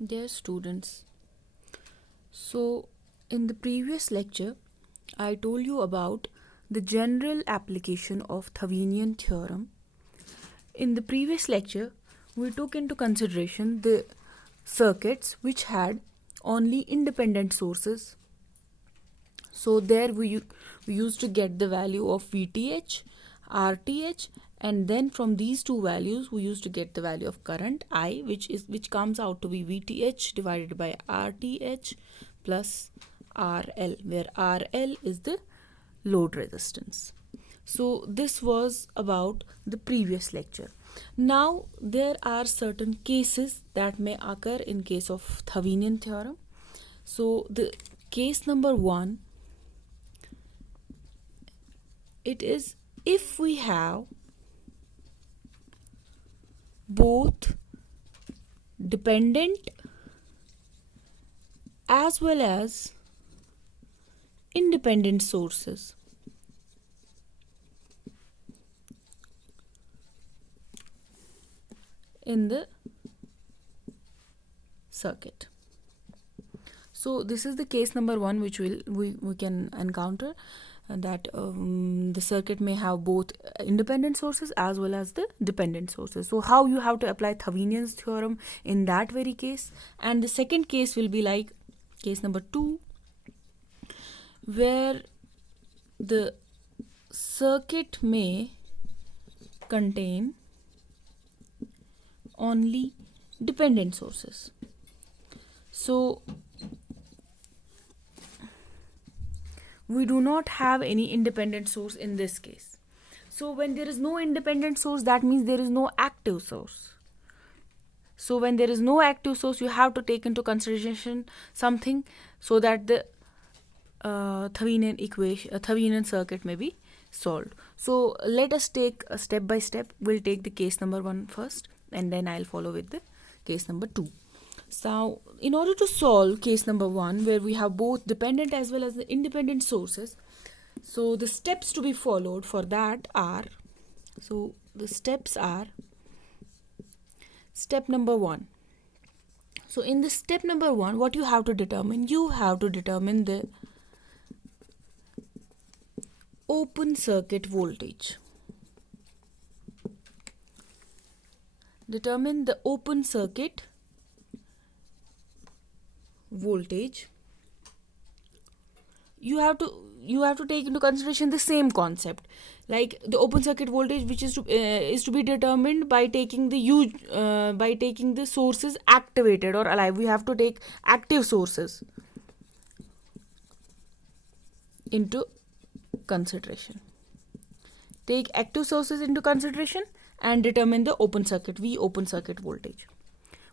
Dear students, so in the previous lecture, I told you about the general application of Thavinian theorem. In the previous lecture, we took into consideration the circuits which had only independent sources. So there we used to get the value of VTH, RTH, and then from these two values we used to get the value of current I, which comes out to be VTH divided by RTH plus RL, where RL is the load resistance. So this was about the previous lecture. Now there are certain cases that may occur in case of Thavinian theorem. So the case number 1, it is if we have both dependent as well as independent sources. In the circuit. So this is the case number 1 which we can encounter, that the circuit may have both independent sources as well as the dependent sources. So how you have to apply Thavinian's theorem in that very case. And the second case will be like case number 2, where the circuit may contain only dependent sources. So we do not have any independent source in this case. So when there is no independent source, that means there is no active source. So when there is no active source, you have to take into consideration something so that the Thavinian circuit may be solved. So let us take a step by step. We'll take the case number 1 first, and then I'll follow with the case number 2. So in order to solve case number 1, where we have both dependent as well as the independent sources, so the steps to be followed for that are, so the steps are step number 1. So in the step number 1, what you have to determine? You have to determine the open circuit voltage. Determine the open circuit voltage. You have to take into consideration the same concept, like the open circuit voltage, which is to be determined by taking the sources activated or alive. We have to take active sources into consideration. Take active sources into consideration and determine the open circuit voltage.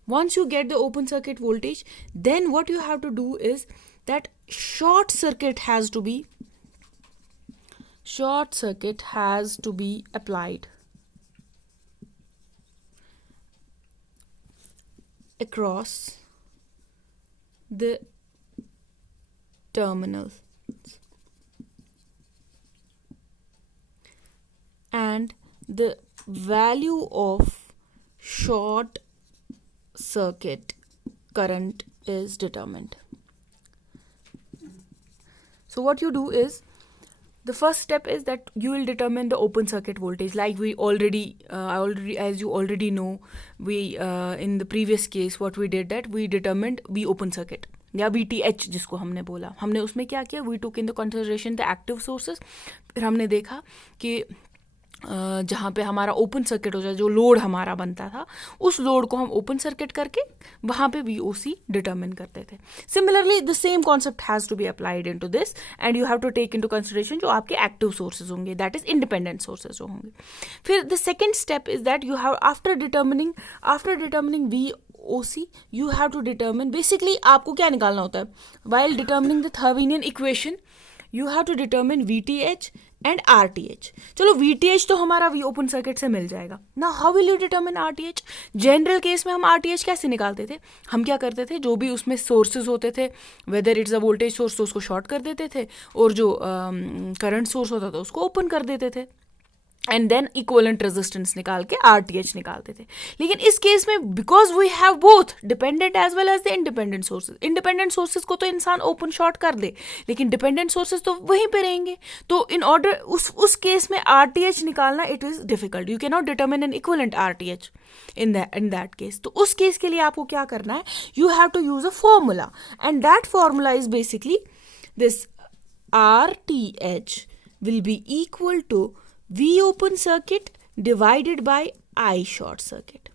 Once you get the open circuit voltage, then what you have to do is that short circuit has to be applied across the terminals, and the value of short circuit current is determined. So what you do is, the first step is that you will determine the open circuit voltage, like we already as you already know, we in the previous case what we did, that we determined V open circuit या VTH जिसको हमने बोला. हमने उसमें क्या किया? We took into consideration the active sources. फिर हमने देखा कि जहाँ पे हमारा ओपन सर्किट हो जाए, जो लोड हमारा बनता था, उस लोड को हम ओपन सर्किट करके वहाँ पे VOC डिटर्मिन करते थे. Similarly the same concept has to be applied into this, and you have to take into consideration जो आपके एक्टिव सोर्सेज होंगे, दैट इज इंडिपेंडेंट सोर्सेज जो होंगे. फिर the second step is that you have after determining VOC, you have to determine, basically आपको क्या निकालना होता है? While determining the Thavinian equation, you have to determine VTH and RTH. चलो VTH तो हमारा V ओपन सर्किट से मिल जाएगा. Now how will you determine RTH? General case में हम RTH कैसे निकालते थे? हम क्या करते थे, जो भी उसमें सोर्सेज होते थे, whether it's a voltage source, तो उसको शॉर्ट कर देते थे, और जो करंट सोर्स होता था उसको ओपन कर देते थे. एंड देन इक्वलेंट रेजिस्टेंस निकाल के RTH निकालते थे. लेकिन इस केस में because we have both dependent as well as the independent sources, independent sources को तो इंसान ओपन शॉर्ट कर दे, लेकिन डिपेंडेंट सोर्सेज तो वहीं पे रहेंगे. तो इन ऑर्डर उस केस में RTH निकालना it is difficult. You can not determine an equivalent RTH in that case. तो उस केस के लिए आपको क्या करना है, you have to use a formula, and that formula is basically this RTH will be equal to V open circuit divided by I short circuit.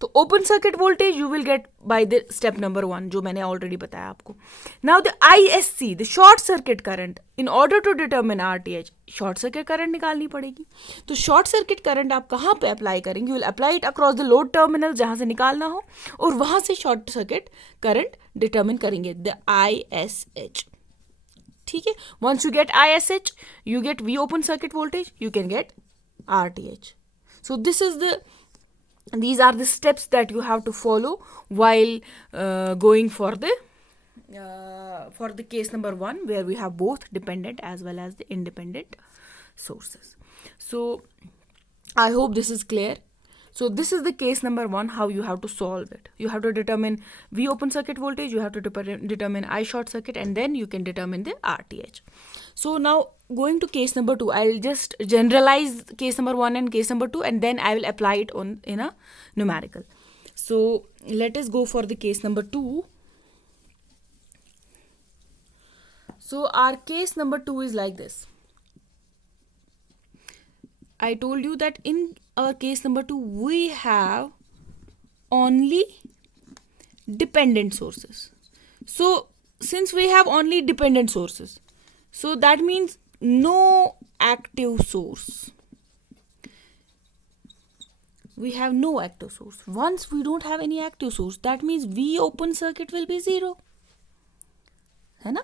तो open circuit voltage you will get by the step number 1 जो मैंने already बताया आपको. Now the ISC, the short circuit current, in order to determine RTH short circuit current निकालनी पड़ेगी. तो short circuit current आप कहाँ पे अप्लाई करेंगे, you will apply it across the load terminal जहाँ से निकालना हो, और वहाँ से शॉर्ट सर्किट करंट डिटर्मिन करेंगे, द ISH. ठीक है, once you get ISH, you get V open circuit voltage, you can get RTH. So these are the steps that you have to follow while going for the case number 1 where we have both dependent as well as the independent sources. So I hope this is clear. So this is the case number 1, how you have to solve it. You have to determine V open circuit voltage, you have to determine I short circuit, and then you can determine the RTH. So now going to case number 2, I'll just generalize case number 1 and case number 2, and then I will apply it in a numerical. So let us go for the case number 2. So our case number 2 is like this. I told you that in our case number 2 we have only dependent sources. So since we have only dependent sources, so that means no active source. We have no active source. Once we don't have any active source, that means V open circuit will be 0. है ना,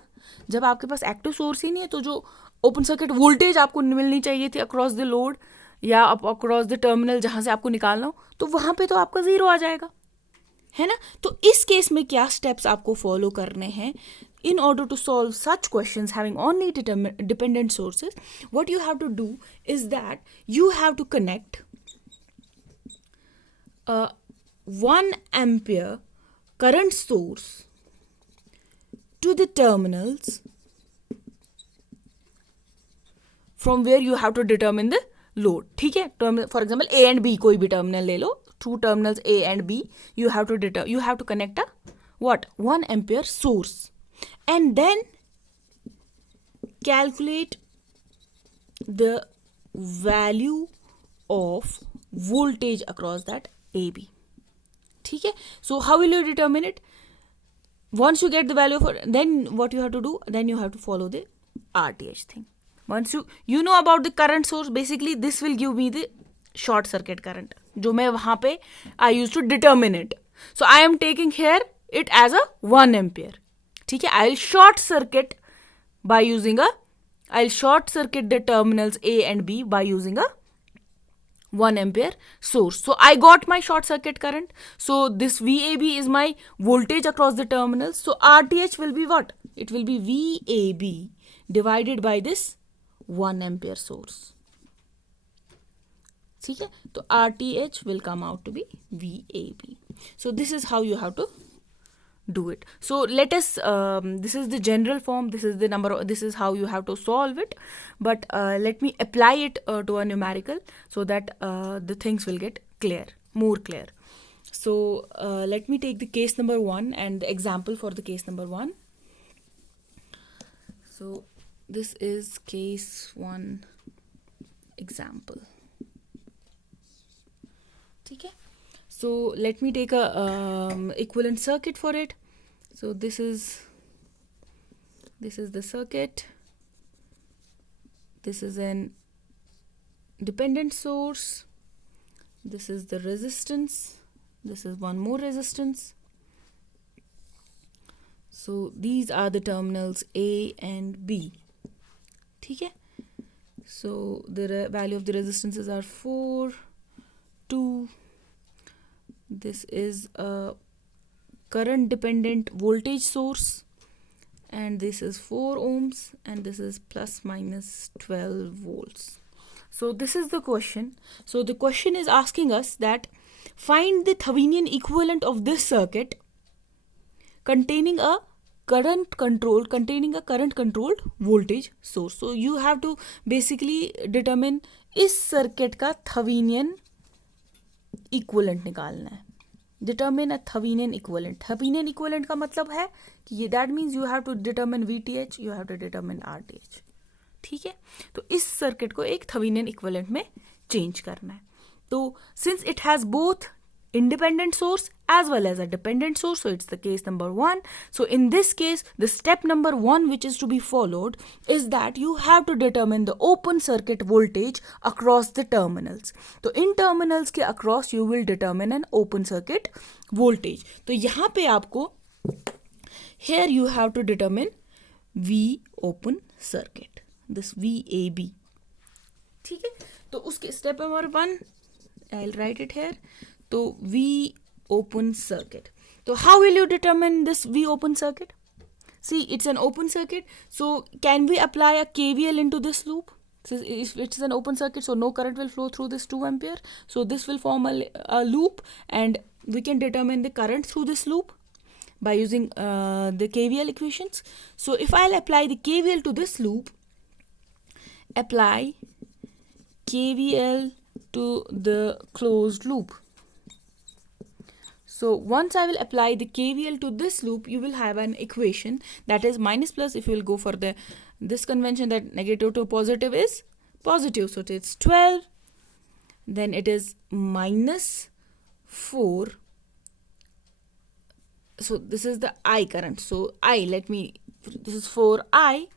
जब आपके पास active source ही नहीं है तो जो open circuit voltage आपको मिलनी चाहिए थी अक्रॉस द लोड या अक्रॉस द टर्मिनल जहां से आपको निकालना हो, तो वहां पे तो आपका 0 आ जाएगा, है ना. तो इस केस में क्या स्टेप्स आपको फॉलो करने हैं in order to solve such questions having only dependent sources? What you have to do is that you have to connect a 1 ampere current source to the terminals from where you have to determine the load. ठीक है, for example A and B कोई भी terminal ले लो, two terminals A and B, you have to connect a what, 1 ampere source, and then calculate the value of voltage across that AB. ठीक है, so how will you determine it? Once you get the value for, then what you have to do, then you have to follow the RTH thing. Once you know about the current source, basically this will give me the short circuit current जो मैं वहाँ पे I used to determine it. So I am taking here it as a 1 ampere. ठीक है, I'll short circuit the terminals A and B by using a 1 ampere source. So I got my short circuit current. So this VAB is my voltage across the terminals. So RTH will be what? It will be VAB divided by this 1 ampere source. ठीक है, तो RTH will come out to be VAB. So this is how you have to do it. So let us this is the general form, this is the number, this is how you have to solve it, but let me apply it to a numerical so that the things will get more clear. So let me take the case number 1 and the example for the case number 1. So this is case 1 example. ठीक है, so let me take a equivalent circuit for it. So this is the circuit, this is an dependent source, this is the resistance, this is one more resistance. So these are the terminals A and B. ठीक है, so the value of the resistances are 4, 2. This is a current dependent voltage source, and this is 4 ohms, and this is plus minus 12 volts. So this is the question. So the question is asking us that find the Thevenin equivalent of this circuit containing a current controlled voltage source. So you have to basically determine इस circuit का Thevenin equivalent निकालना है. Determine a Thevenin equivalent. Thevenin equivalent का मतलब है कि that means you have to determine VTH, you have to determine RTH. ठीक है, तो इस सर्किट को एक थेवेनिन इक्विवेलेंट में चेंज करना है. तो since it has both independent source as well as a dependent source, so it's the case number 1. So in this case, the step number 1 which is to be followed is that you have to determine the open circuit voltage across the terminals. तो in terminals के across you will determine an open circuit voltage. तो यहाँ पे आपको here you have to determine V open circuit, this VAB. ठीक है, तो उसके step number 1 I'll write it here. तो V open circuit. So how will you determine this V open circuit? See, it's an open circuit. So can we apply a KVL into this loop? So if it's an open circuit, so no current will flow through this 2 ampere. So this will form a loop, and we can determine the current through this loop by using the KVL equations. So if I'll apply the KVL to this loop, apply KVL to the closed loop. So once I will apply the KVL to this loop, you will have an equation that is minus plus. If you will go for this convention that negative to positive is positive, so it's 12. Then it is minus 4. So this is the I current. So this is 4I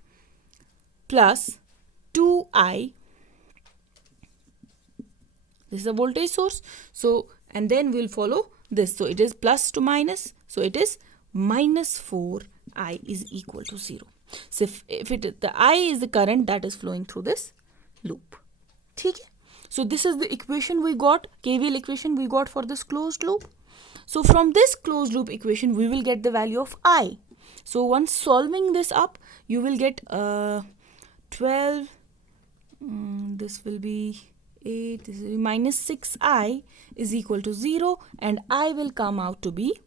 plus 2I. This is a voltage source. So and then we'll follow this. So it is plus to minus. So it is minus 4I is equal to 0. So if the I is the current that is flowing through this loop. ठीक है? So this is the equation we got, KVL equation we got for this closed loop. So from this closed loop equation, we will get the value of I. So once solving this up, you will get 12. This will be 8, this is minus 6I is equal to 0, and I will come out to be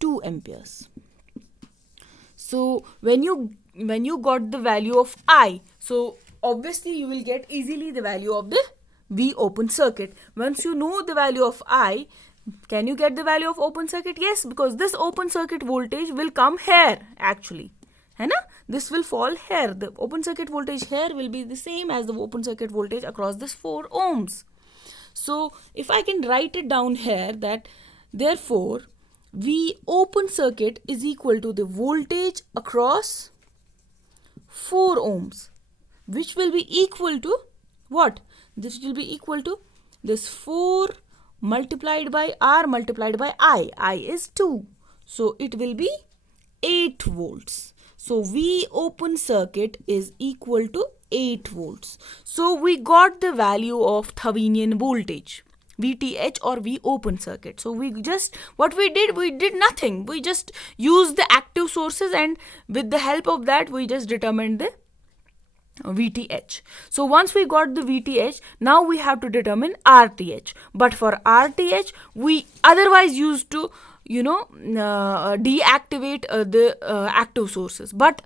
2 amperes. So when you got the value of I, so obviously you will get easily the value of the V open circuit. Once you know the value of I, can you get the value of open circuit? Yes, because this open circuit voltage will come here actually. है ना? This will fall here. The open circuit voltage here will be the same as the open circuit voltage across this 4 ohms. So if I can write it down here, that therefore V open circuit is equal to the voltage across 4 ohms, which will be equal to what? This will be equal to this 4 multiplied by R multiplied by I. I is 2. So it will be 8 volts. So V open circuit is equal to 8 volts. So we got the value of Thevenin voltage, VTH or V open circuit. So we did nothing. We just used the active sources, and with the help of that we just determined the VTH. So once we got the VTH, now we have to determine RTH. But for RTH, we otherwise used to deactivate the active sources, but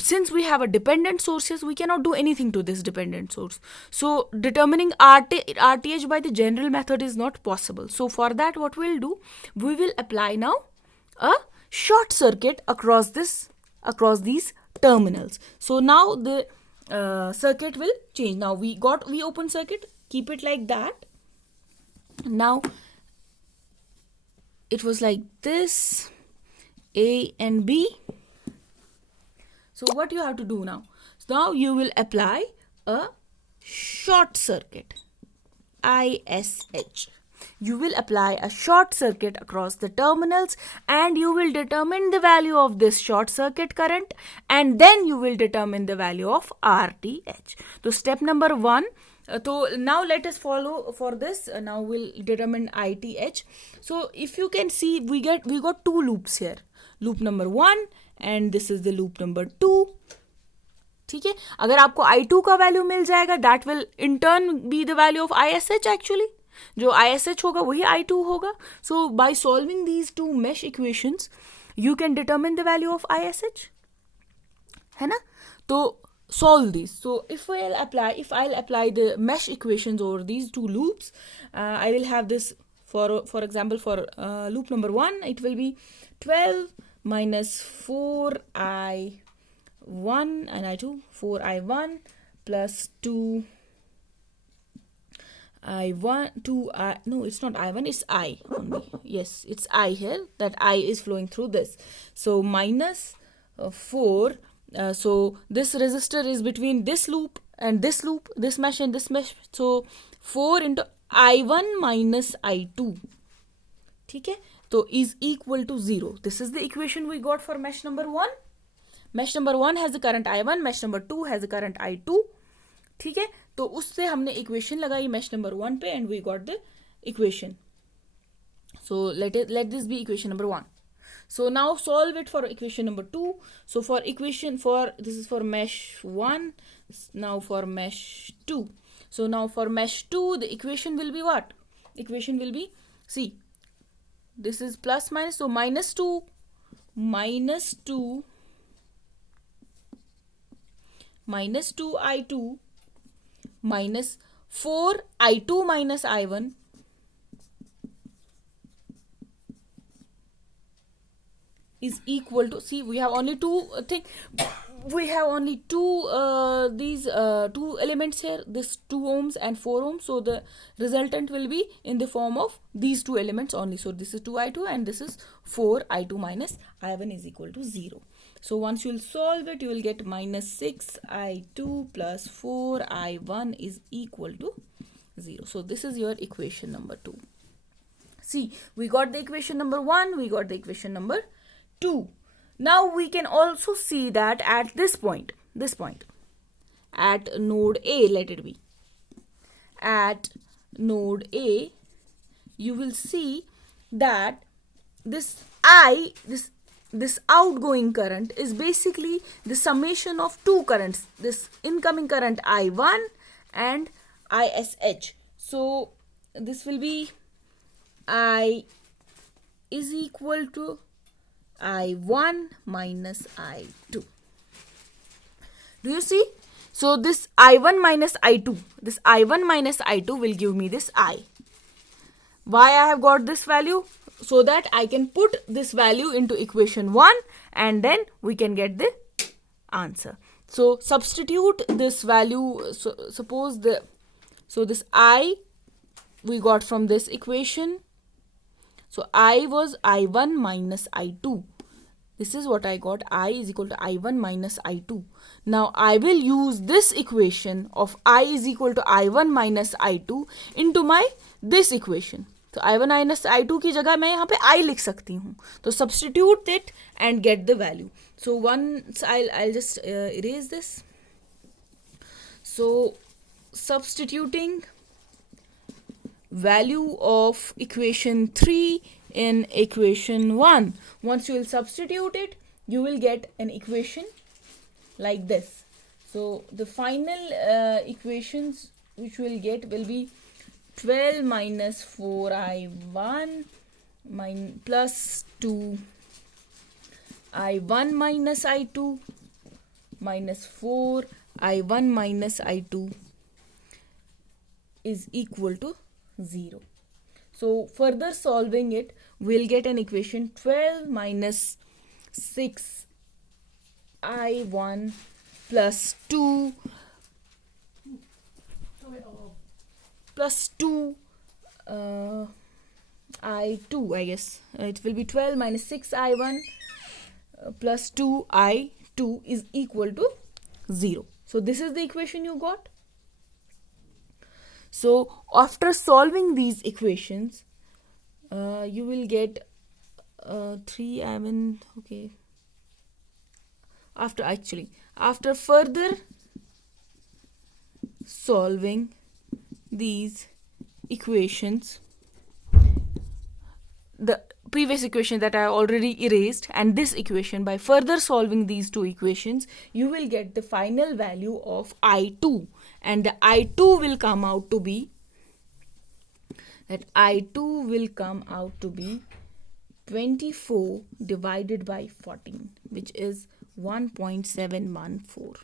since we have a dependent sources, we cannot do anything to this dependent source. So determining RTH by the general method is not possible. So for that, what we'll do, we will apply now a short circuit across these terminals. So now the circuit will change. Now we got V open circuit, keep it like that. Now it was like this, A and B. So what you have to do now? So now you will apply a short circuit, ISH. You will apply a short circuit across the terminals, and you will determine the value of this short circuit current, and then you will determine the value of RTH. So step number 1. So now let us follow for this. Now we'll determine ITH. So if you can see, we got 2 loops here. Loop number 1, and this is the loop number 2. ठीक है, अगर आपको I2 का value मिल जाएगा that will in turn be the value of ISH actually, जो ISH होगा वही I2 होगा. So by solving these two mesh equations you can determine the value of ISH, है ना. तो solve these. So if I'll apply the mesh equations over these two loops, I will have this for example for loop number 1 it will be 12 minus 4i1 and I2 4i1 plus 2i1 no, it's not I1, it's I only. Yes, it's I here, that I is flowing through this. So minus 4. So this resistor is between this loop and this loop, this mesh and this mesh. So 4 into I1 minus I2, ठीक है, तो is equal to 0. This is the equation we got for mesh number 1. Mesh number 1 has the current I1, mesh number 2 has the current I2, ठीक है. तो उससे हमने equation लगाई mesh number 1 पे and we got the equation. So let this be equation number 1. So now solve it for equation number 2. So for this is for mesh 1, now for mesh 2. So now for mesh 2 the equation will be what? Equation will be, see, this is plus minus, so minus 2 minus 2 I2 minus 4 I2 minus I1 is equal to, see, we have only two these two elements here, this 2 ohms and 4 ohms, so the resultant will be in the form of these two elements only. So this is 2i2 and this is 4i2 minus I1 is equal to 0. So once you will solve it, you will get minus 6i2 plus 4i1 is equal to 0. So this is your equation number 2. See, we got the equation number 1, we got the equation number 2. Now we can also see that at this point, at node A, let it be, at node A, you will see that this outgoing current is basically the summation of two currents, this incoming current I1 and ISH. So this will be I is equal to I1 minus I2. Do you see? So this I1 minus I2 will give me this I. Why I have got this value? So that I can put this value into equation 1 and then we can get the answer. So substitute this value. So this I we got from this equation. So I was I1 minus I2. This is what I got. I is equal to I1 minus I2. Now I will use this equation of I is equal to I1 minus I2 into my this equation. तो I1 minus I2 की जगह मैं यहाँ पे I लिख सकती हूँ. तो substitute it and get the value. So once I'll just erase this. So substituting value of equation 3 in equation 1. Once you will substitute it, you will get an equation like this. So the final equations which we will get will be 12 minus 4i1 plus 2i1 minus I2 minus 4i1 minus I2 is equal to 0. So further solving it, we'll get an equation 12 minus 6i1 plus 2 I2, I guess. It will be 12 minus 6i1 plus 2i2 is equal to 0. So this is the equation you got. So after solving these equations, you will get 3i1, okay. After further solving these equations, the previous equation that I already erased and this equation, by further solving these two equations, you will get the final value of I2, and the I2 will come out to be, that I2 will come out to be 24 divided by 14, which is 1.714.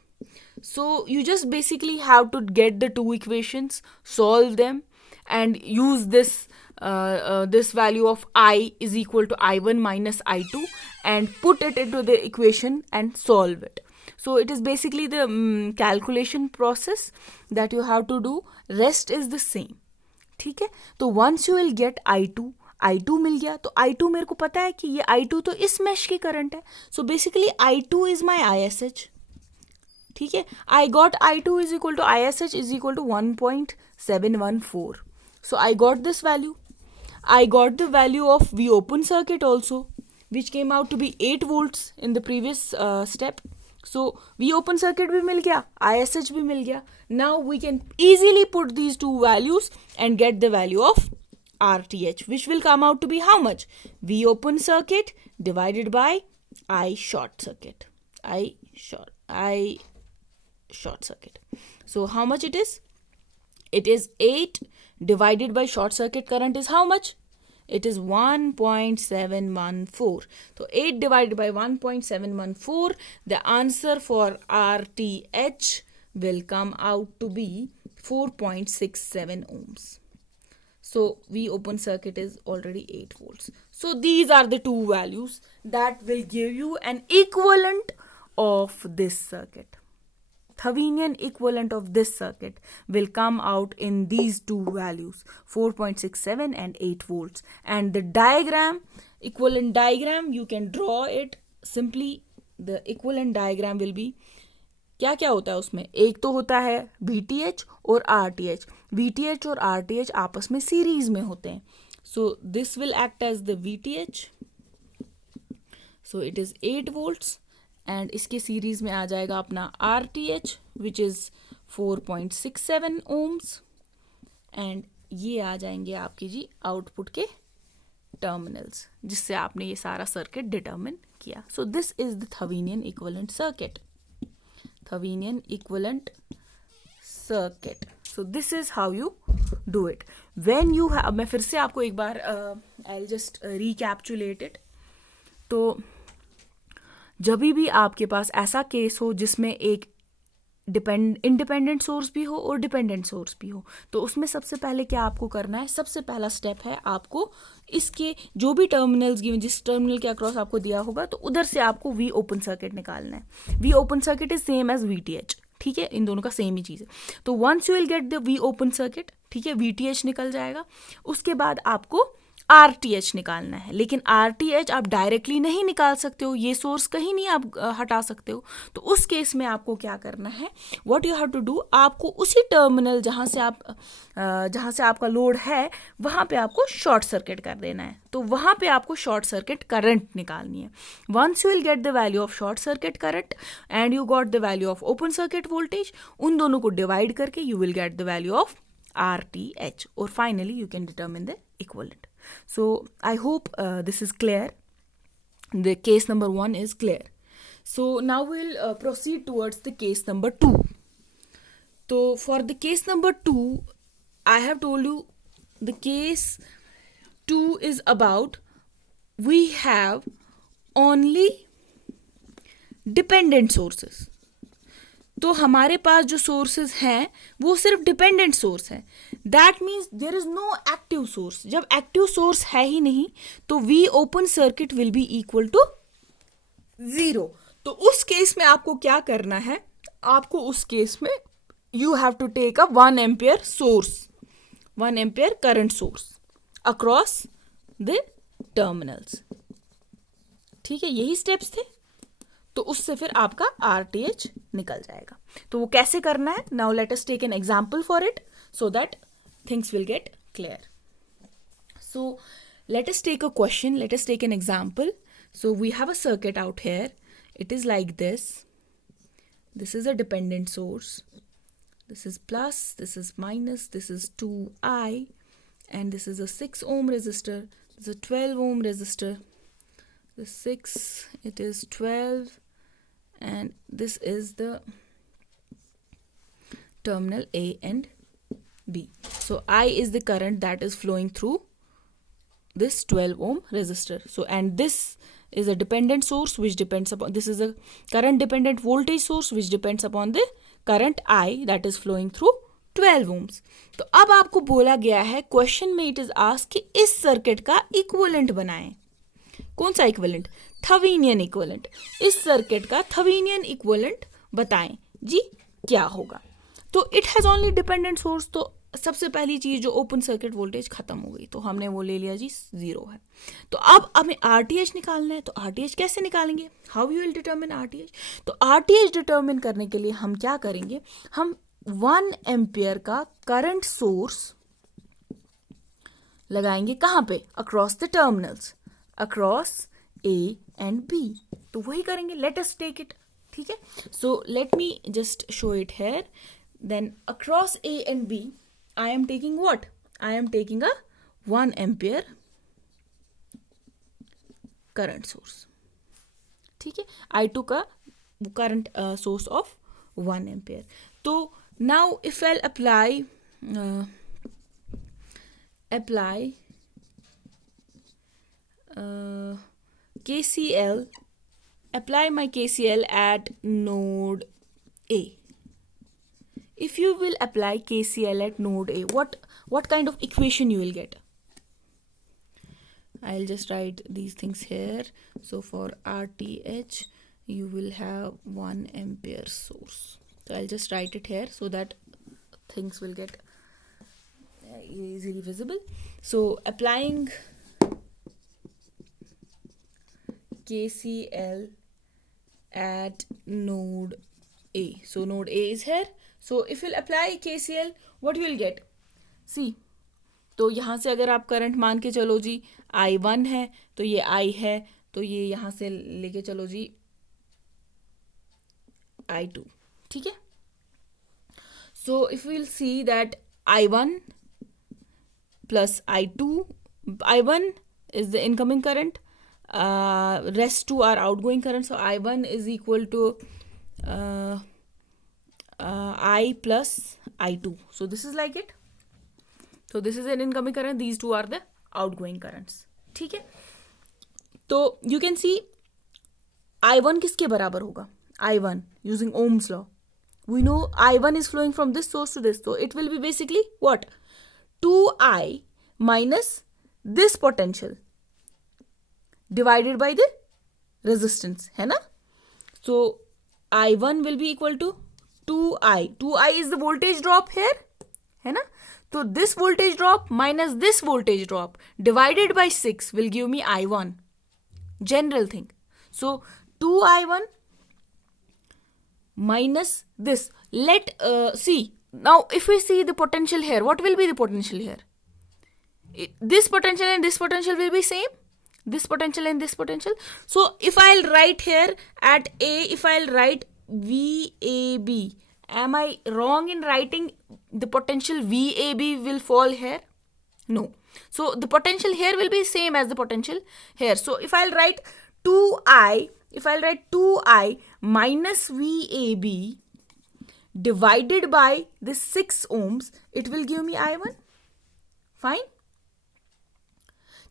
So you just basically have to get the two equations, solve them, and use this this value of I is equal to I1 minus I2 and put it into the equation and solve it. So it is basically the calculation process that you have to do. Rest is the same. ठीक है, तो once you will get I2 मिल गया, तो I2 मेरे को पता है कि ये I2 तो इस मैश की करंट है. So basically I2 is my ISH. ठीक है, I got I2 is equal to ISH is equal to 1.714. So I got this value. I got the value of V open circuit also, which came out to be 8 volts in the previous step. So V open circuit भी मिल गया, ISH भी मिल गया. Now we can easily put these two values and get the value of RTH, which will come out to be how much? V open circuit divided by I short circuit. I short circuit. So how much it is? It is 8 divided by short circuit current is how much? It is 1.714. So 8 divided by 1.714, the answer for RTH will come out to be 4.67 ohms. So V open circuit is already 8 volts. So these are the two values that will give you an equivalent of this circuit. Thévenin equivalent of this circuit will come out in these two values, 4.67 and 8 volts. And the diagram, equivalent diagram, you can draw it simply. The equivalent diagram will be, क्या क्या होता है उसमें? एक तो होता है VTH और RTH. VTH और RTH आपस में सीरीज में होते हैं. So this will act as the VTH. So it is 8 volts. And इसके सीरीज में आ जाएगा अपना RTH which is 4.67 ohms. And ये आ जाएंगे आपकी जी आउटपुट के टर्मिनल्स, जिससे आपने ये सारा सर्किट डिटर्मिन किया. So this is the Thevenin equivalent circuit. Thevenin equivalent circuit. So this is how you do it. When you have, मैं फिर से आपको एक बार I will just recapitulate it. तो जब भी आपके पास ऐसा केस हो जिसमें एक इंडिपेंडेंट सोर्स भी हो और डिपेंडेंट सोर्स भी हो, तो उसमें सबसे पहले क्या आपको करना है? सबसे पहला स्टेप है आपको इसके जो भी टर्मिनल्स गिवन, जिस टर्मिनल के अक्रॉस आपको दिया होगा, तो उधर से आपको वी ओपन सर्किट निकालना है. V open circuit is same as VTH. ठीक है, इन दोनों का सेम ही चीज़ है. तो once you will get the V open circuit, ठीक है, VTH निकल जाएगा. उसके बाद आपको RTH निकालना है. लेकिन RTH आप डायरेक्टली नहीं निकाल सकते हो, ये सोर्स कहीं नहीं आप हटा सकते हो. तो उस केस में आपको क्या करना है? What you have to do, आपको उसी टर्मिनल जहाँ से आपका लोड है वहाँ पे आपको शॉर्ट सर्किट कर देना है. तो वहाँ पे आपको शॉर्ट सर्किट करंट निकालनी है. Once you will get the value of short circuit current and you got the value of open circuit voltage, उन दोनों को डिवाइड करके you will get the value of RTH, और finally you can determine the equivalent. So I hope this is clear. The case number 1 is clear. So now we'll proceed towards the case number 2. So for the case number 2, I have told you the case 2 is about we have only dependent sources. तो हमारे पास जो sources हैं वो सिर्फ dependent source है. That means there is no active source. जब active source है ही नहीं तो V open circuit will be equal to 0. तो उस केस में आपको क्या करना है? आपको उस केस में you have to take a 1 ampere source, 1 ampere current source across the terminals. ठीक है, यही स्टेप्स थे. तो उससे फिर आपका RTH निकल जाएगा. तो वो कैसे करना है? Now let us take an example for it so that things will get clear. So let us take a question, let us take an example. So we have a circuit out here. It is like this. This is a dependent source. This is plus, this is minus, this is 2I, and this is a 6 ohm resistor. It's a 12 ohm resistor. The 6, it is 12, and this is the terminal A and B. So I is the current that is flowing through this 12 ohm resistor. So, and this is a dependent source which depends upon, this is a current dependent voltage source which depends upon the current I that is flowing through 12 ohms. तो अब आपको बोला गया है question में, it is asked कि इस circuit का इक्विवेलेंट बनाएं. कौन सा इक्विवेलेंट? थेवेनियन इक्विवेलेंट. इस सर्किट का थेवेनियन इक्विवेलेंट बताएं जी क्या होगा. तो it has only dependent source, तो सबसे पहली चीज जो ओपन सर्किट वोल्टेज खत्म हो गई, तो हमने वो ले लिया जी 0 है. तो अब हमें RTH निकालना है. तो RTH कैसे निकालेंगे? How you will determine RTH? तो RTH डिटरमिन करने के लिए हम क्या करेंगे, हम 1 एम्पियर का करंट सोर्स लगाएंगे. कहाँ पे? Across the terminals, across A and B. तो वही करेंगे. Let us take it. ठीक है. So let me just show it here. Then across A and B, I am taking what? I am taking a 1 ampere current source. ठीक है. I took a current source of 1 ampere. So now if I'll apply KCL, apply my KCL at node A. If you will apply KCL at node A, what kind of equation you will get? I'll just write these things here. So for RTH, you will have 1 ampere source. So I'll just write it here so that things will get easily visible. So applying KCL at node A. So node A is here. So if you'll apply KCL, what you will get? See, तो यहाँ से अगर आप current मान के चलो जी I1 है, तो ये I है, तो ये यहाँ से लेके चलो जी I2. ठीक है. So if we'll see that I1 plus I2, I1 is the incoming current, rest two are outgoing current. So I1 is equal to I plus I2. So this is like it. So this is an incoming current. These two are the outgoing currents. ठीक है. तो you can see I1 किसके बराबर होगा? I1 using Ohm's law. We know I1 is flowing from this source to this. So it will be basically what? 2I minus this potential divided by the resistance. है ना? So I1 will be equal to 2I. 2I is the voltage drop here. है ना? So this voltage drop minus this voltage drop divided by 6 will give me I1. General thing. So 2I1 minus this. Let see. Now if we see the potential here, what will be the potential here? This potential and this potential will be same. This potential and this potential. So if I'll write here at A, if I'll write VAB, am I wrong in writing the potential VAB will fall here? No. So the potential here will be same as the potential here. So if I'll write 2I, if I'll write 2I minus VAB divided by this 6 ohms, it will give me I1. Fine.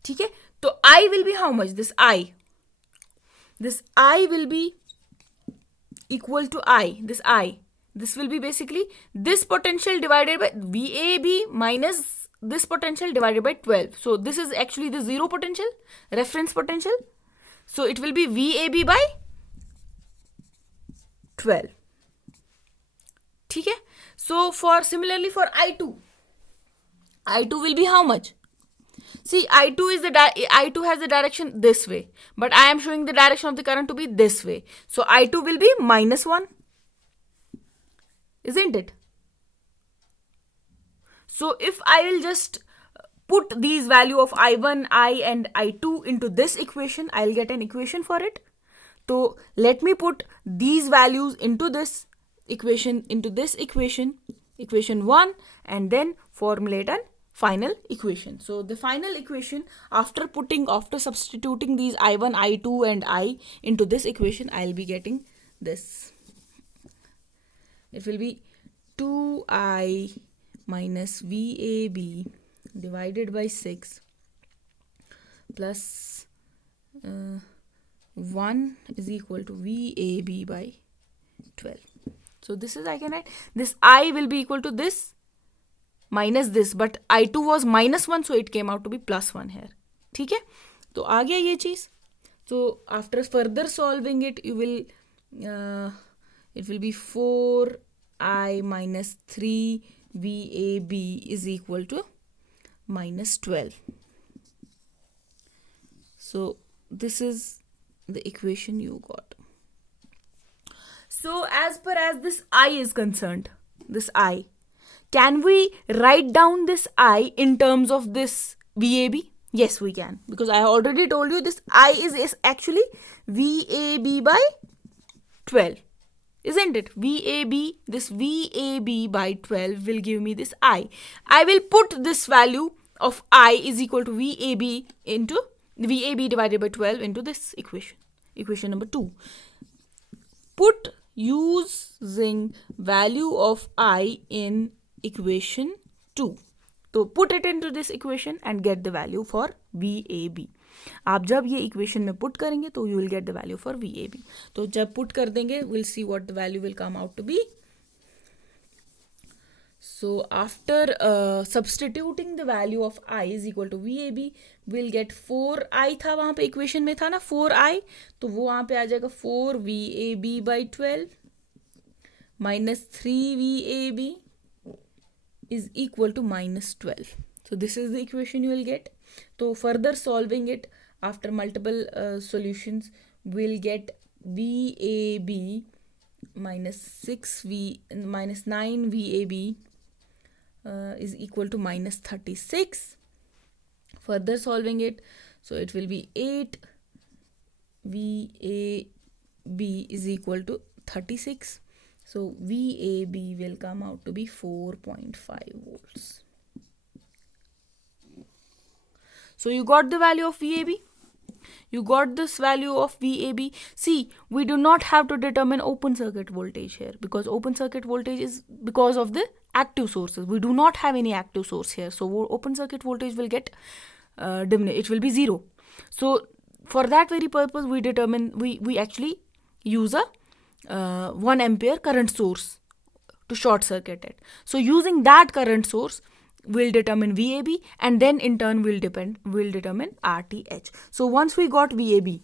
ठीक है. So I will be how much? This I will be equal to I. This will be basically this potential divided by VAB minus this potential divided by 12. So this is actually the zero potential, reference potential. So it will be VAB by 12. ठीक है. So for similarly for I2 will be how much? See, I2 has the direction this way, but I am showing the direction of the current to be this way. So I2 will be minus 1. Isn't it? So if I will just put these value of I1, I and I2 into this equation, I will get an equation for it. So let me put these values into this equation, equation 1, and then formulate an final equation. So the final equation, after substituting these I1, I2 and I into this equation, I'll be getting this. It will be 2I minus VAB divided by 6 plus 1 is equal to VAB by 12. So this is, I can write this I will be equal to this minus this, but I2 was minus 1, so it came out to be plus 1 here. ठीक है, तो आ गया ये चीज. So after further solving it, you will it will be 4I minus 3 VAB is equal to minus 12. So this is the equation you got. So as per as this I is concerned, this I, can we write down this I in terms of this VAB? Yes, we can, because I already told you this I is actually VAB by 12, isn't it? VAB, this VAB by 12 will give me this I. I will put this value of I is equal to VAB into VAB divided by 12 into this equation. Equation number 2. Put using value of I in equation 2. तो put it into this equation and get the value for VAB. आप जब ये equation में put करेंगे तो you will get the value for VAB. तो जब put कर देंगे, we'll see what the value will come out to be. So after substituting the value of I is equal to VAB, we'll get 4I था वहाँ पे equation में था ना 4I, तो वो वहाँ पे आ जाएगा 4 VAB by 12 minus 3 VAB is equal to minus 12. So this is the equation you will get. So further solving it after multiple solutions, we'll get VAB minus 9 VAB is equal to minus 36. Further solving it, so it will be 8 VAB is equal to 36. So VAB will come out to be 4.5 volts. So you got the value of VAB. You got this value of VAB. See, we do not have to determine open circuit voltage here, because open circuit voltage is because of the active sources. We do not have any active source here. So open circuit voltage will get diminished. It will be 0. So for that very purpose, we actually use a 1 ampere current source to short circuit it. So using that current source, we'll determine VAB, and then in turn we'll determine RTH. So once we got VAB,